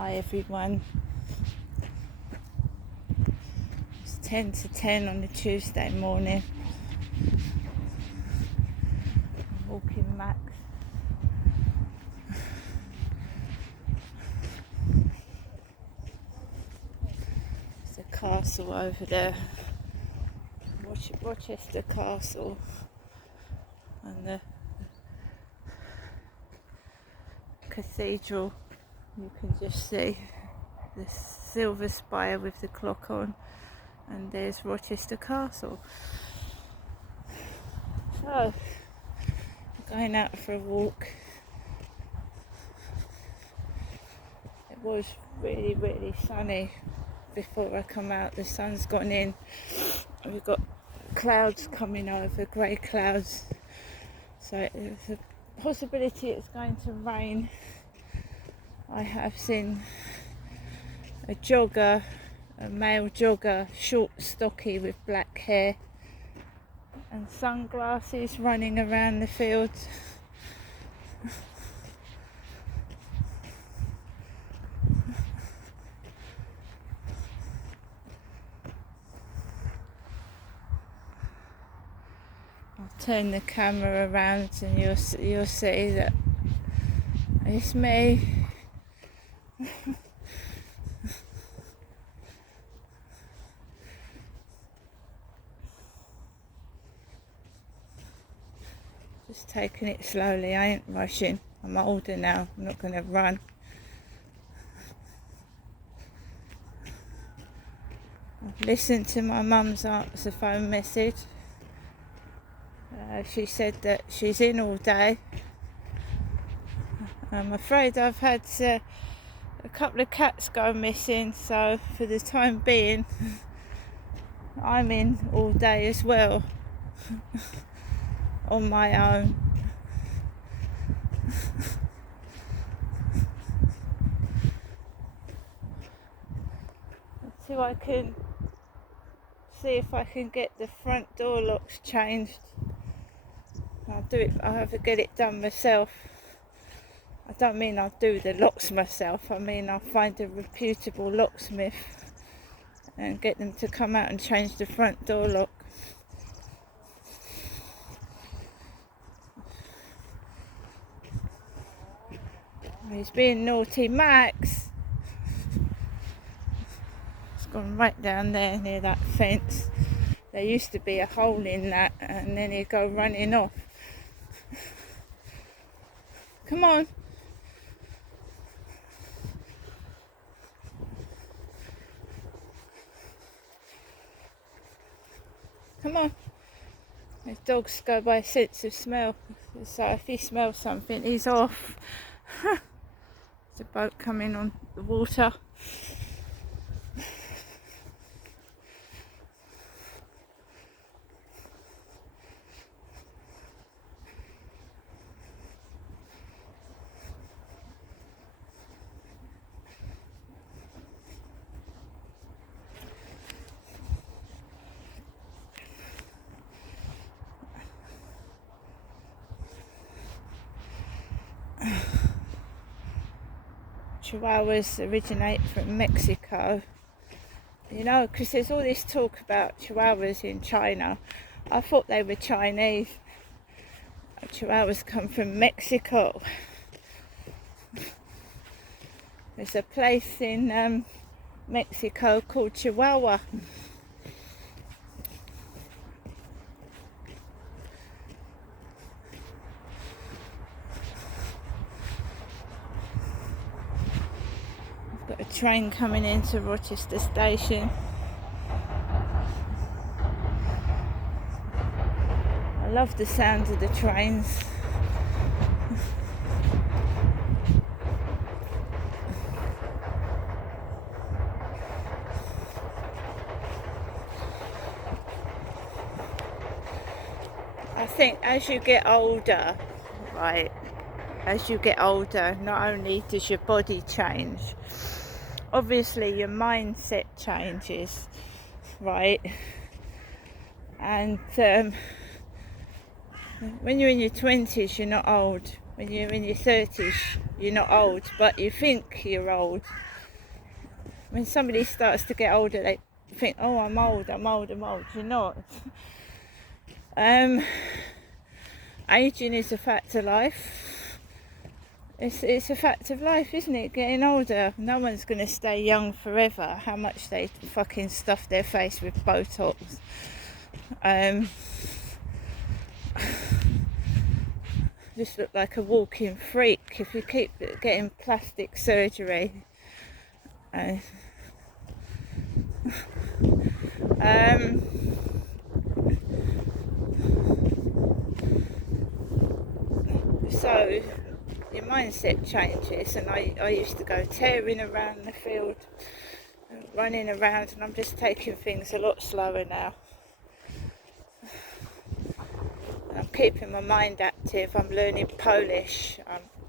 Hi everyone. It's 10 to 10 on a Tuesday morning. I'm walking Max. There's a castle over there. Rochester Castle. And the cathedral. You can just see the silver spire with the clock on. And there's Rochester Castle. So, going out for a walk. It was really sunny before I come out. The sun's gone in. We've got clouds coming over, grey clouds. So there's a possibility it's going to rain. I have seen a jogger, a male jogger, short, stocky with black hair and sunglasses running around the fields. I'll turn the camera around and you'll see that it's me. Just taking it slowly, I ain't rushing. I'm older now, I'm not going to run. I've listened to my mum's answer phone message. She said that she's in all day. I'm afraid I've had a couple of cats go missing, so for the time being I'm in all day as well. On my own. Until I can see if I can get the front door locks changed. I'll have to get it done myself. I don't mean I'll do the locks myself, I mean I'll find a reputable locksmith and get them to come out and change the front door lock. He's being naughty, Max. It's gone right down there near that fence. There used to be a hole in that and then he'd go running off. Come on. Come on. His dogs go by sense of smell. So if he smells something, he's off. There's a boat coming on the water. Chihuahuas originate from Mexico. You know, because there's all this talk about Chihuahuas in China. I thought they were Chinese. Chihuahuas come from Mexico. There's a place in Mexico called Chihuahua. Got a train coming into Rochester Station. I love the sound of the trains. I think as you get older, right, not only does your body change, obviously your mindset changes, right? And when you're in your 20s, you're not old, When you're in your 30s, you're not old, but you think you're old. When somebody starts to get older, they think, oh, I'm old. You're not. Aging is a fact of life. It's a fact of life, isn't it? Getting older. No one's going to stay young forever. How much they fucking stuff their face with Botox. Just look like a walking freak if you keep getting plastic surgery. So your mindset changes, and I used to go tearing around the field, running around, and I'm just taking things a lot slower now. I'm keeping my mind active. I'm learning Polish.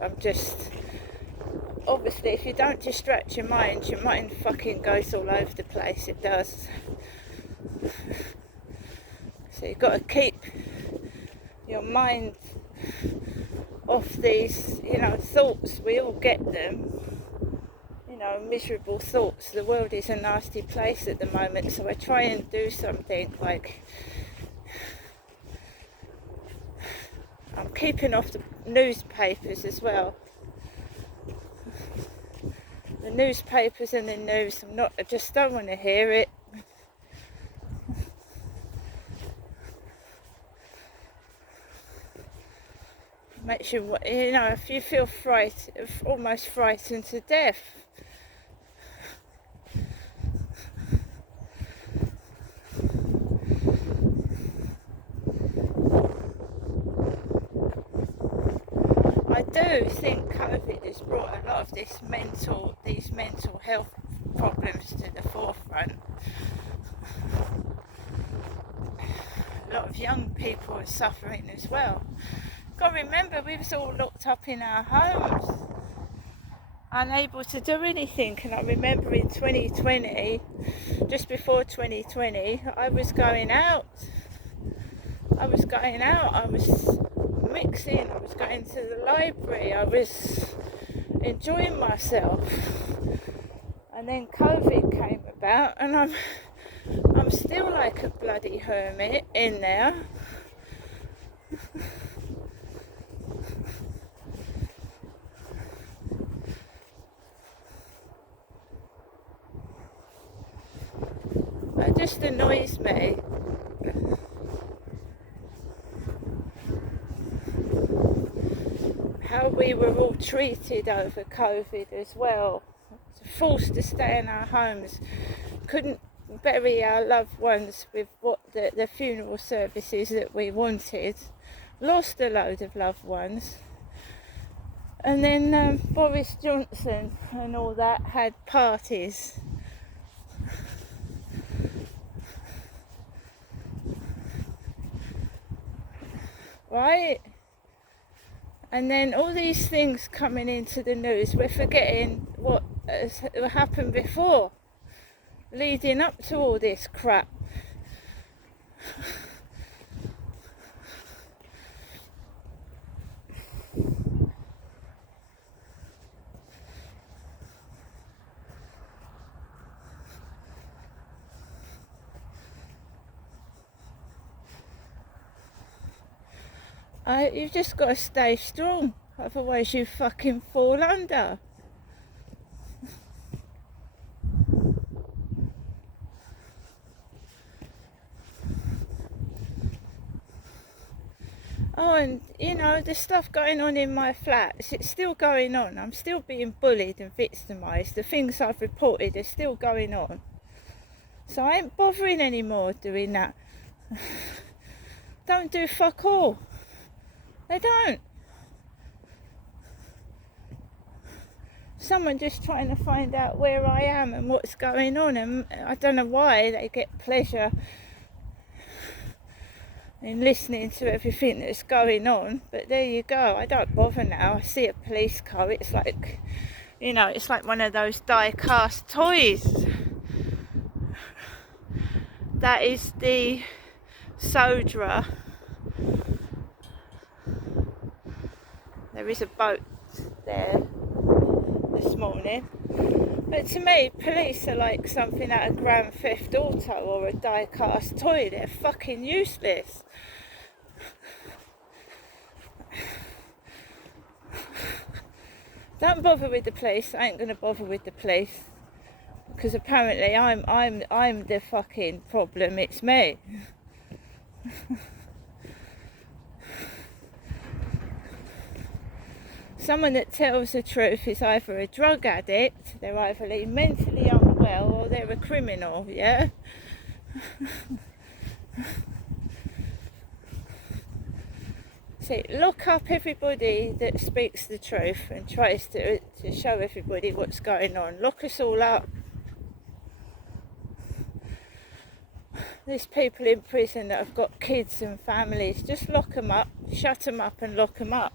I'm just, obviously, if you don't distract your mind fucking goes all over the place. It does. So you've got to keep your mind off these, thoughts. We all get them. Miserable thoughts. The world is a nasty place at the moment, so I try and do something like I'm keeping off the newspapers as well. The newspapers and the news, I just don't want to hear it. Makes you, if you feel almost frightened to death. I do think COVID has brought a lot of these mental health problems to the forefront. A lot of young people are suffering as well. Got to remember, we was all locked up in our homes, unable to do anything. And I remember in 2020, just before 2020, I was going out. I was mixing, I was going to the library, I was enjoying myself. And then COVID came about, and I'm still like a bloody hermit in there. It just annoys me. How we were all treated over COVID as well. Forced to stay in our homes. Couldn't bury our loved ones with what the funeral services that we wanted. Lost a load of loved ones. And then Boris Johnson and all that had parties. Right? And then all these things coming into the news, we're forgetting what has happened before, leading up to all this crap. You've just got to stay strong, otherwise you fucking fall under. Oh, and the stuff going on in my flats, it's still going on. I'm still being bullied and victimised. The things I've reported are still going on. So I ain't bothering anymore doing that. Don't do fuck all. They don't. Someone just trying to find out where I am and what's going on, and I don't know why they get pleasure in listening to everything that's going on, but there you go. I don't bother now. I see a police car, it's like, it's like one of those die-cast toys. That is the Sodra. There is a boat there this morning. But to me, police are like something out of Grand Theft Auto or a die-cast toy. They're fucking useless. Don't bother with the police. I ain't gonna bother with the police because apparently I'm the fucking problem. It's me. Someone that tells the truth is either a drug addict, they're either mentally unwell, or they're a criminal. Yeah. See, look up everybody that speaks the truth and tries to show everybody what's going on. Look us all up. There's people in prison that have got kids and families. Just lock them up, shut them up and lock them up.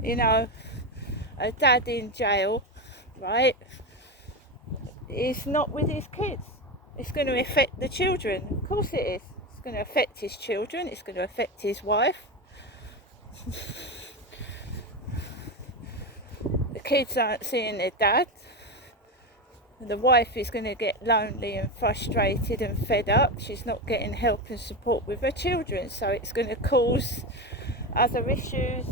You know, a dad in jail, right, is not with his kids. It's going to affect the children. Of course it is. It's going to affect his children. It's going to affect his wife. The kids aren't seeing their dad. The wife is going to get lonely and frustrated and fed up. She's not getting help and support with her children. So it's going to cause other issues.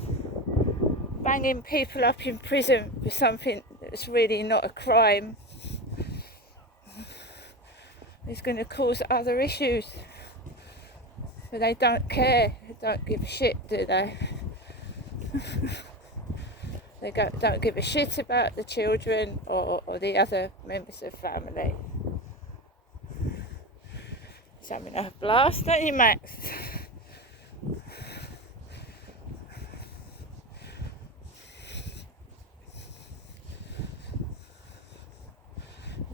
Banging people up in prison for something that's really not a crime is going to cause other issues. But they don't care. They don't give a shit, do they? They don't give a shit about the children or the other members of family. It's having a blast, don't you, Max?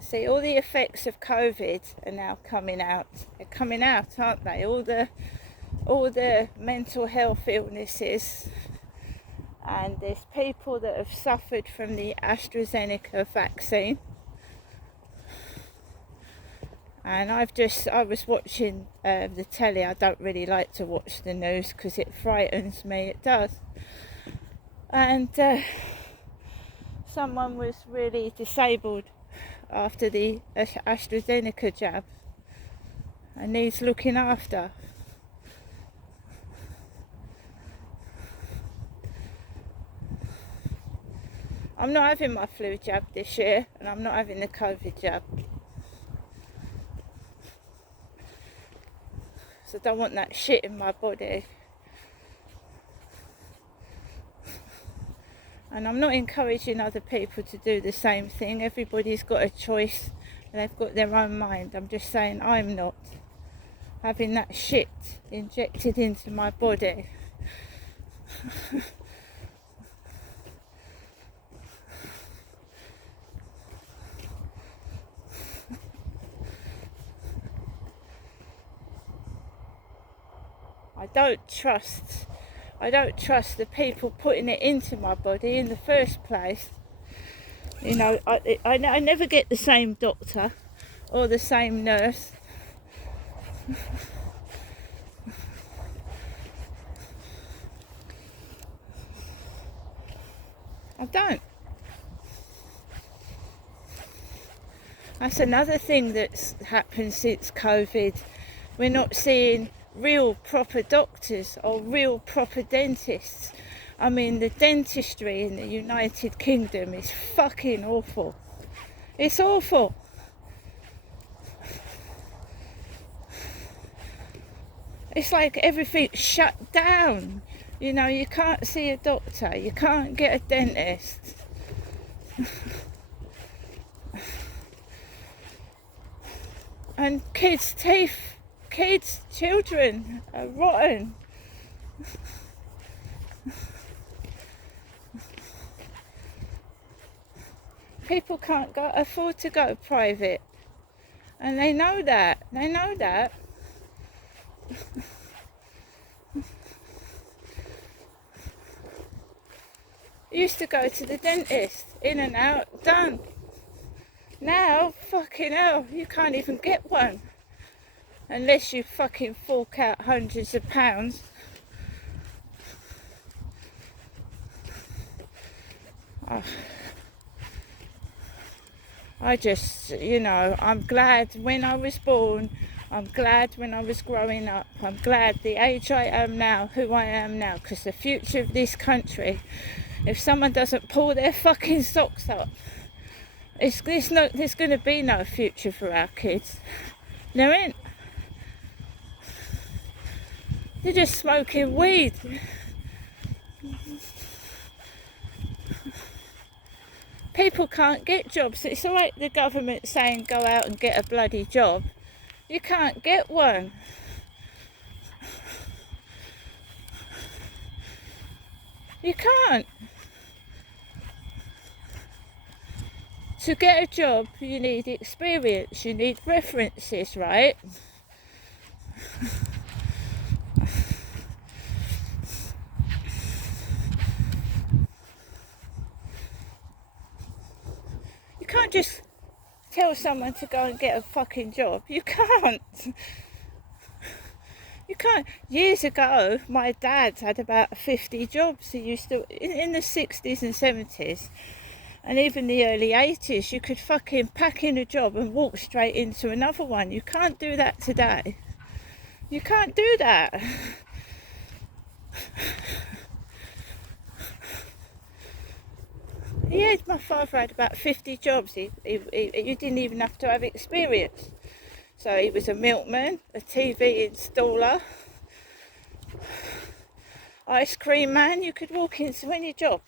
See, all the effects of COVID are now coming out. They're coming out, aren't they? All the mental health illnesses. And there's people that have suffered from the AstraZeneca vaccine. And I was watching the telly. I don't really like to watch the news because it frightens me. It does. And someone was really disabled after the AstraZeneca jab and needs looking after. I'm not having my flu jab this year, and I'm not having the COVID jab. So I don't want that shit in my body. And I'm not encouraging other people to do the same thing. Everybody's got a choice and they've got their own mind. I'm just saying I'm not having that shit injected into my body. I don't trust the people putting it into my body in the first place. You know, I never get the same doctor or the same nurse. I don't. That's another thing that's happened since COVID. We're not seeing real proper doctors or real proper dentists. I mean, the dentistry in the United Kingdom is fucking awful. It's awful. It's like everything's shut down. You know, you can't see a doctor, you can't get a dentist. And kids' teeth, children are rotten. People can't afford to go private. And they know that. Used to go to the dentist, in and out, done. Now, fucking hell, you can't even get one. Unless you fucking fork out hundreds of pounds. I just, I'm glad when I was born. I'm glad when I was growing up. I'm glad the age I am now, who I am now, because the future of this country, if someone doesn't pull their fucking socks up, there's going to be no future for our kids. There ain't. They're just smoking weed. People can't get jobs. It's alright the government saying go out and get a bloody job. You can't get one. You can't. To get a job, you need experience, you need references, right? You can't just tell someone to go and get a fucking job. You can't. You can't. Years ago, my dad had about 50 jobs. He used to, in the 60s and 70s, and even the early 80s, you could fucking pack in a job and walk straight into another one. You can't do that today. You can't do that. My father had about 50 jobs. You didn't even have to have experience. So he was a milkman, a TV installer, ice cream man. You could walk into any job.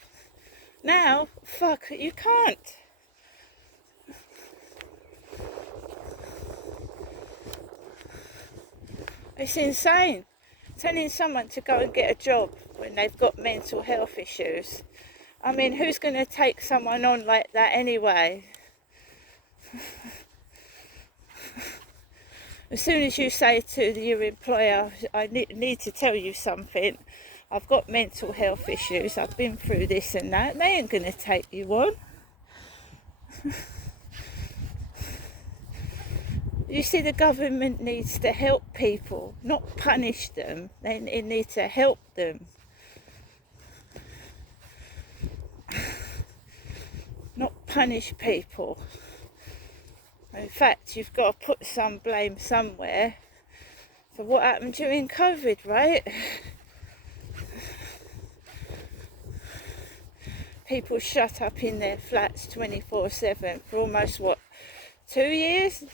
Now, fuck, you can't. It's insane. Telling someone to go and get a job when they've got mental health issues. I mean, who's going to take someone on like that anyway? As soon as you say to your employer, I need to tell you something, I've got mental health issues, I've been through this and that, they ain't going to take you on. You see, the government needs to help people, not punish them. They need to help them. Not punish people. In fact, you've got to put some blame somewhere for what happened during COVID, right? People shut up in their flats 24/7 for almost, 2 years?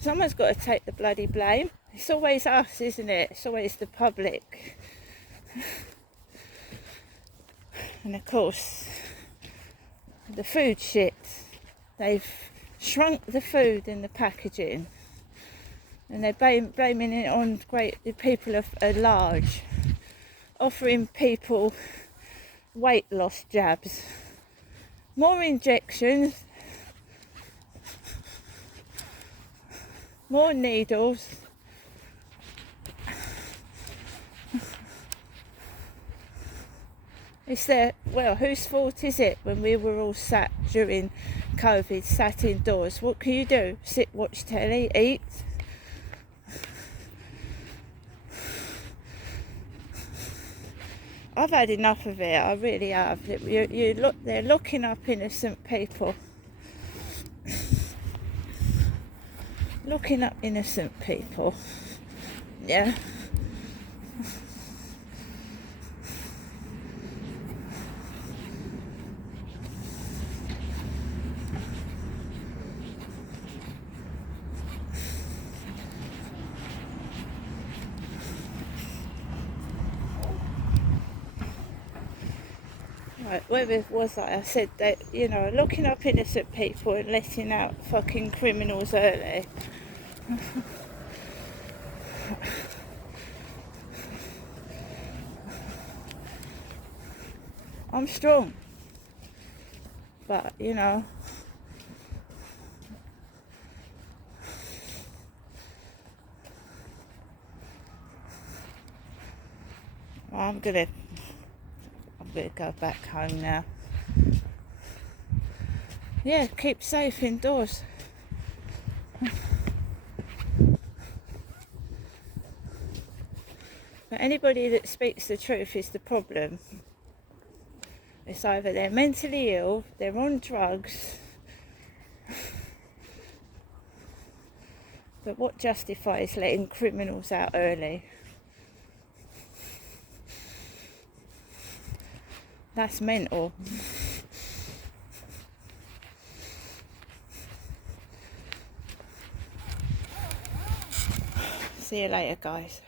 Someone's got to take the bloody blame. It's always us, isn't it? It's always the public. And of course, the food shit. They've shrunk the food in the packaging. And they're blaming it on the people are large. Offering people weight loss jabs. More injections. More needles. Whose fault is it when we were all sat during COVID, sat indoors? What can you do? Sit, watch telly, eat? I've had enough of it, I really have. They're locking up innocent people. Locking up innocent people. Yeah. Right, whether was I said that, locking up innocent people and letting out fucking criminals early. I'm strong, but I'm gonna go back home now. Yeah, keep safe indoors. But anybody that speaks the truth is the problem. It's either they're mentally ill, they're on drugs, but what justifies letting criminals out early? That's mental. See you later, guys.